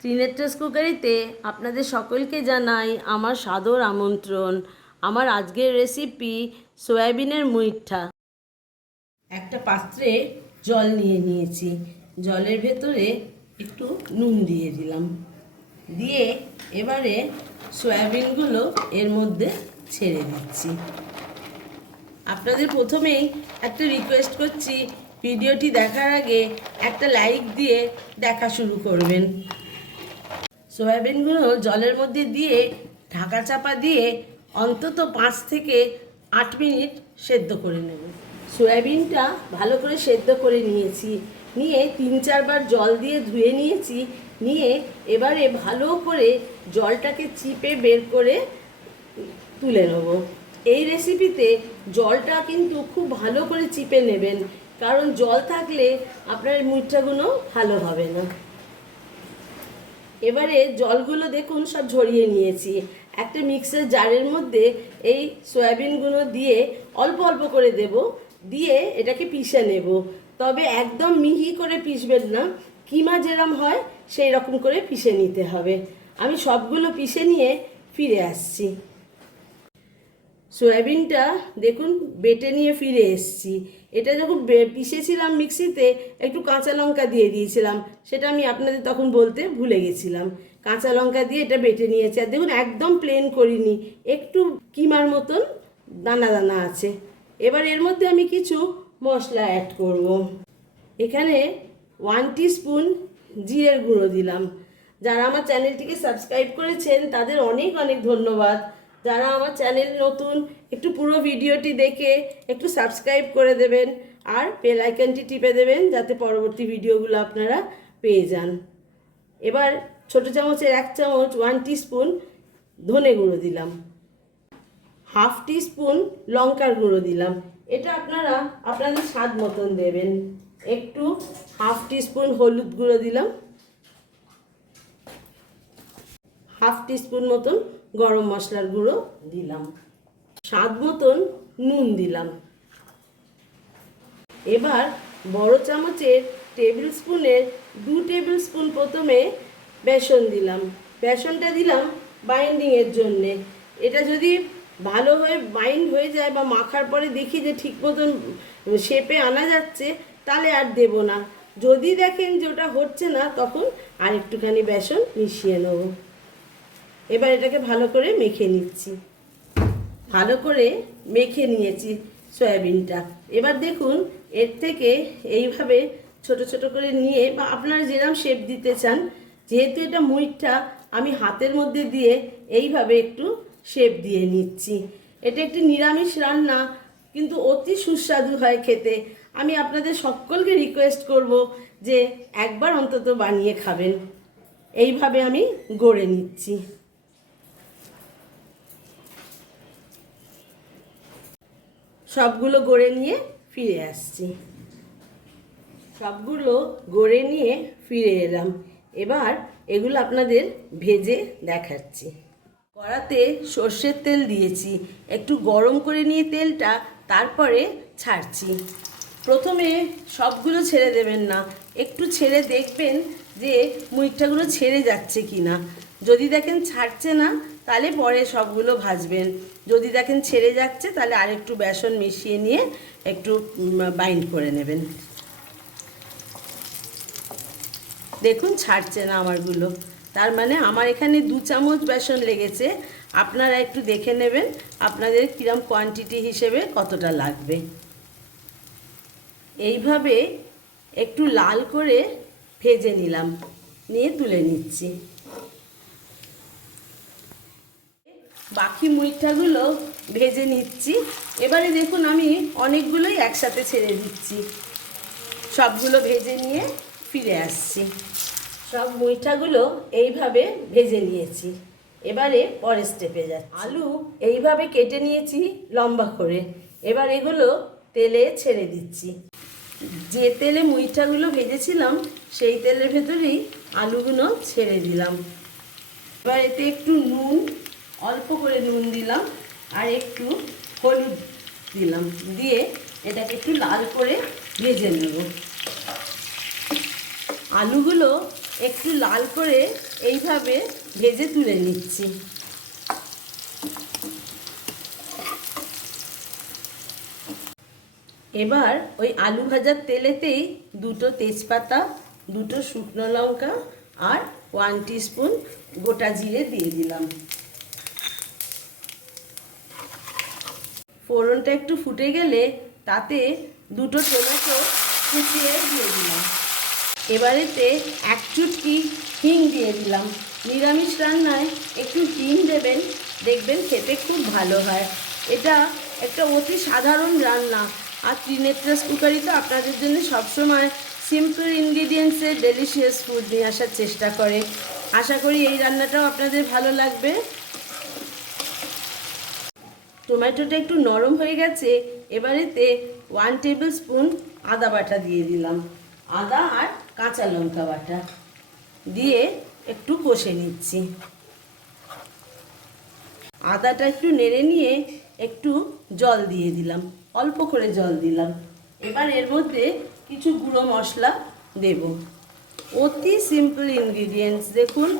ত্রিনেত্রাস কুকারিতে আপনাদের সকলকে জানাই আমার সাদর আমন্ত্রণ। আমার আজকের রেসিপি সয়াবিনের মুইঠা। একটা পাত্রে জল নিয়ে নিয়েছি, জলের ভেতরে একটু নুন দিয়ে দিলাম, দিয়ে এবারে সয়াবিনগুলো এর মধ্যে ছেড়ে দিচ্ছি। আপনাদের প্রথমেই একটা রিকোয়েস্ট করছি, ভিডিওটি দেখার আগে একটা লাইক দিয়ে দেখা শুরু করবেন। সয়াবিনগুলো জলের মধ্যে দিয়ে ঢাকা চাপা দিয়ে অন্তত 5 থেকে 8 মিনিট সেদ্ধ করে নেব। সয়াবিনটা ভালো করে সেদ্ধ করে নিয়েছি, নিয়ে 3-4 বার জল দিয়ে ধুয়ে নিয়েছি, নিয়ে এবারে ভালো করে জলটাকে চিপে বের করে তুলে নেব। এই রেসিপিতে জলটা কিন্তু খুব ভালো করে চিপে নেবেন, কারণ জল থাকলে আপনার মুইঠাগুলো ভালো হবে না। এবারে জলগুলো দেখুন সব ঝরিয়ে নিয়েছি। একটা মিক্সার জারের মধ্যে এই সয়াবিনগুলো দিয়ে অল্প অল্প করে দেব, দিয়ে এটাকে পিষে নেব। তবে একদম মিহি করে পিষবেন না, কিমা যেরকম হয় সেই রকম করে পিষে নিতে হবে। আমি সবগুলো পিষে নিয়ে ফিরে আসছি। সয়াবিনটা দেখুন বেটে নিয়ে ফিরে এসেছি। এটা যখন পিষেছিলাম মিক্সিতে, একটু কাঁচা লঙ্কা দিয়ে দিয়েছিলাম, সেটা আমি আপনাদের তখন বলতে ভুলে গেছিলাম। কাঁচা লঙ্কা দিয়ে এটা বেটে নিয়েছি। আর দেখুন একদম প্লেন করিনি, একটু কিমার মতন দানা দানা আছে। এবার এর মধ্যে আমি কিছু মশলা অ্যাড করব। এখানে 1 টিস্পুন জিরের গুঁড়ো দিলাম। যারা আমার চ্যানেলটিকে সাবস্ক্রাইব করেছেন তাদের অনেক অনেক ধন্যবাদ। যারা আমার চ্যানেল নতুন, একটু পুরো ভিডিওটি দেখে একটু সাবস্ক্রাইব করে দেবেন, আর বেল আইকনটি টিপে দেবেন যাতে পরবর্তী ভিডিওগুলো আপনারা পেয়ে যান। এবার ছোটো চামচের 1 চামচ 1 টিস্পুন ধনে গুঁড়ো দিলাম, 1/2 টিস্পুন লঙ্কার গুঁড়ো দিলাম। এটা আপনারা আপনাদের স্বাদ মতন দেবেন। একটু 1/2 টিস্পুন হলুদ গুঁড়ো দিলাম, 1/2 টিস্পুন মতন গরম মশলার গুঁড়ো দিলাম, স্বাদ মতন নুন দিলাম। এবার বড় চামচের টেবিল স্পুনের 2 টেবিল স্পুন প্রথমে বেসন দিলাম। বেসনটা দিলাম বাইন্ডিংয়ের জন্যে। এটা যদি ভালো হয়ে বাইন্ড হয়ে যায় বা মাখার পরে দেখি যে ঠিক মতন শেপে আনা যাচ্ছে, তাহলে আর দেব না। যদি দেখেন যে ওটা হচ্ছে না, তখন আর একটুখানি বেসন মিশিয়ে নেব। এবার এটাকে ভালো করে মেখে নিচ্ছি। ভালো করে মেখে নিয়েছি সয়াবিনটা। এবার দেখুন এর থেকে এইভাবে ছোট ছোট করে নিয়ে, বা আপনারা যেরকম শেপ দিতে চান, যেহেতু এটা মুইঠা, আমি হাতের মধ্যে দিয়ে এইভাবে একটু শেপ দিয়ে নিচ্ছি। এটা একটি নিরামিষ রান্না, কিন্তু অতি সুস্বাদু হয় খেতে। আমি আপনাদের সকলকে রিকোয়েস্ট করব যে একবার অন্তত বানিয়ে খাবেন। এইভাবে আমি গড়ে নিচ্ছি। সবগুলো গড়ে নিয়ে ফিরে আসছি। সবগুলো গড়ে নিয়ে ফিরে এলাম। এবার এগুলো আপনাদের ভেজে দেখাচ্ছি। কড়াতে সর্ষের তেল দিয়েছি, একটু গরম করে নিয়ে তেলটা তারপরে ছাড়ছি। প্রথমে সবগুলো ছেড়ে দেবেন না, একটু ছেড়ে দেখবেন যে মুইঠাগুলো ছেড়ে যাচ্ছে কি না। যদি দেখেন ছাড়ছে না, তাহলে পরে সবগুলো ভাজবেন। যদি দেখেন ছেড়ে যাচ্ছে, তাহলে আরেকটু বেসন মিশিয়ে নিয়ে একটু বাইন্ড করে নেবেন। দেখুন ছাড়ছে না আমারগুলো, তার মানে আমার এখানে 2 চামচ বেসন লেগেছে। আপনারা একটু দেখে নেবেন আপনাদের কিরম কোয়ান্টিটি হিসেবে কতটা লাগবে। এইভাবে একটু লাল করে ভেজে নিলাম, নিয়ে তুলে নিচ্ছি। বাকি মুইঠাগুলো ভেজে নিচ্ছি। এবারে দেখুন আমি অনেকগুলোই একসাথে ছেড়ে দিচ্ছি। সবগুলো ভেজে নিয়ে ফিরে আসছি। সব মুইঠাগুলো এইভাবে ভেজে নিয়েছি। এবারে পরের স্টেপে যাচ্ছি। আলু এইভাবে কেটে নিয়েছি লম্বা করে। এবার এগুলো তেলে ছেড়ে দিচ্ছি। যে তেলে মুইঠাগুলো ভেজেছিলাম, সেই তেলের ভেতরেই আলুগুলো ছেড়ে দিলাম। এবার এতে একটু নুন, অল্প করে নুন দিলাম, আর একটু হলুদ দিলাম, দিয়ে এটাকে একটু লাল করে ভেজে নেব। আলুগুলো একটু লাল করে এইভাবে ভেজে তুলে নিচ্ছি। এবার ওই আলু ভাজার তেলেতেই দুটো তেজপাতা, দুটো শুকনো লঙ্কা আর 1 টিস্পুন গোটা জিরে দিয়ে দিলাম। ফোড়নটা একটু ফুটে গেলে তাতে দুটো টমেটো কুচিয়ে দিয়ে দিলাম। এবারেতে 1 চুটকি হিং দিয়ে দিলাম। নিরামিষ রান্নায় একটু হিং দেবেন, দেখবেন খেতে খুব ভালো হয়। এটা একটা অতি সাধারণ রান্না, আর ত্রিনেত্রাস কুকারি তো আপনাদের জন্য সবসময় সিম্পল ইনগ্রিডিয়েন্টসে ডেলিশিয়াস ফুড নিয়ে আসার চেষ্টা করে। আশা করি এই রান্নাটাও আপনাদের ভালো লাগবে। টমেটোটা একটু নরম হয়ে গেছে, এবারেতে 1 টেবিল স্পুন আদা বাটা দিয়ে দিলাম। আদা আর কাঁচা লঙ্কা বাটা দিয়ে একটু কষে নিচ্ছি। আদাটা একটু নেড়ে নিয়ে একটু জল দিয়ে দিলাম, অল্প করে জল দিলাম। এবার এর মধ্যে কিছু গুঁড়ো মশলা দেব, অতি সিম্পল ইনগ্রিডিয়েন্টস। দেখুন,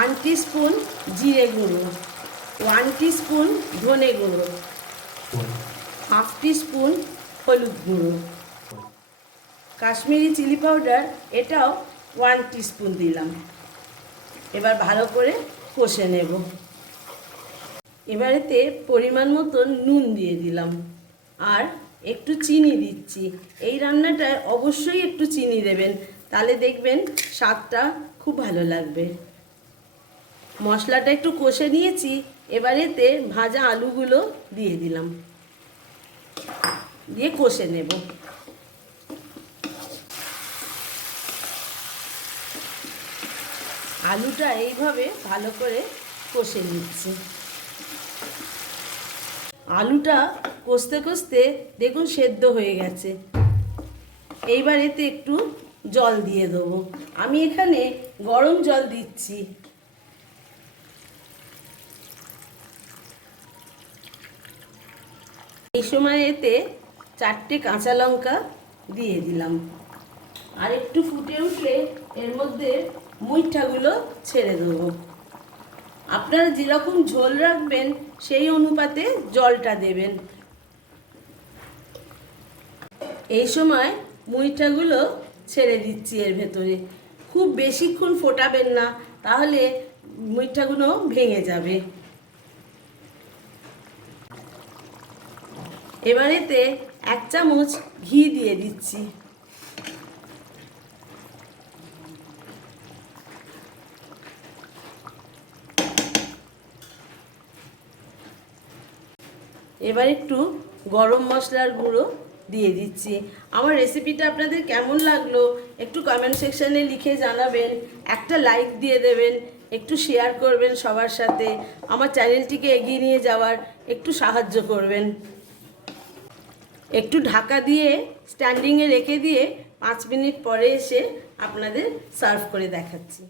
1 টিস্পুন জিরে গুঁড়ো, 1 টিস্পুন ধনে গুঁড়ো, 1/2 টিস্পুন হলুদ গুঁড়ো, কাশ্মীরি চিলি পাউডার এটাও 1 টিস্পুন দিলাম। এবার ভালো করে কষে নেব। এবারেতে পরিমাণ মতো নুন দিয়ে দিলাম আর একটু চিনি দিচ্ছি। এই রান্নাটায় অবশ্যই একটু চিনি দেবেন, তাহলে দেখবেন স্বাদটা খুব ভালো লাগবে। মশলাটা একটু কষে নিয়েছি, এবারেতে ভাজা আলুগুলো দিয়ে দিলাম, দিয়ে কষে নেব। আলুটা এইভাবে ভালো করে কষে নিচ্ছি। আলুটা কষতে কষতে দেখুন সেদ্ধ হয়ে গেছে। এইবার এতে একটু জল দিয়ে দেবো। আমি এখানে গরম জল দিচ্ছি। এই সময় এতে 4টে কাঁচা লঙ্কা দিয়ে দিলাম, আর একটু ফুটে উঠলে এর মধ্যে মুইঠাগুলো ছেড়ে দেবো। আপনারা যেরকম ঝোল রাখবেন সেই অনুপাতে জলটা দেবেন। এই সময় মুইঠাগুলো ছেড়ে দিচ্ছি এর ভেতরে। খুব বেশিক্ষণ ফোটাবেন না, তাহলে মুইঠাগুলো ভেঙে যাবে। এবারেতে 1 চামচ ঘি দিয়ে দিচ্ছি। এবার একটু গরম মশলার গুঁড়ো দিয়ে দিচ্ছি। আমার রেসিপিটা আপনাদের কেমন লাগলো একটু কমেন্ট সেকশানে লিখে জানাবেন। একটা লাইক দিয়ে দেবেন, একটু শেয়ার করবেন সবার সাথে। আমার চ্যানেলটিকে এগিয়ে নিয়ে যাওয়ার একটু সাহায্য করবেন। একটু ঢাকা দিয়ে স্ট্যান্ডিংয়ে রেখে দিয়ে 5 মিনিট পরে এসে আপনাদের সার্ভ করে দেখাচ্ছি।